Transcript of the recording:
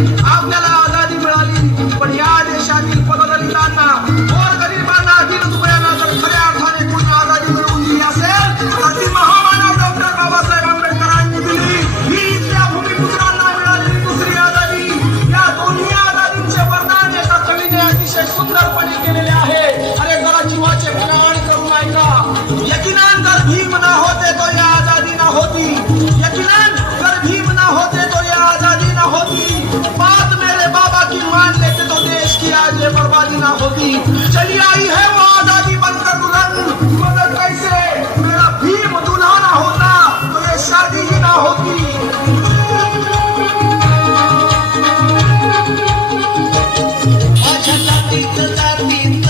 आपल्याला आझादी मिळाली, पण या देशातील पददलितांना, गोरगरिबांना, दीनदुबळ्यांना जर खऱ्या अर्थाने पूर्ण आझादी मिळवून दिली असेल तर ती महामानव डॉक्टर बाबासाहेब आंबेडकरांनी दिली. ही इथल्या भूमिपुत्रांना मिळालेली दुसरी आझादी. या दोन्ही आझादींचे वर्णन एका कवीने अतिशय सुंदरपणे केलेले आहे. अरे जरा जीवाचे प्राण करून ऐका. यकीनन जर भीम ना होते तो या आझादी ना होती. यकीनन जर भीम ना होते तो या आजादी ना होती. बात मेरे बाबा की मान लेते तो देश की आज ये बर्बादी ना होती. चली आई है वो आजादी बनकर दुल्हन, मगर कैसे मेरा भीम दूल्हा ना होता तो ये शादी ही ना होती. माझ्या जातीत जातीत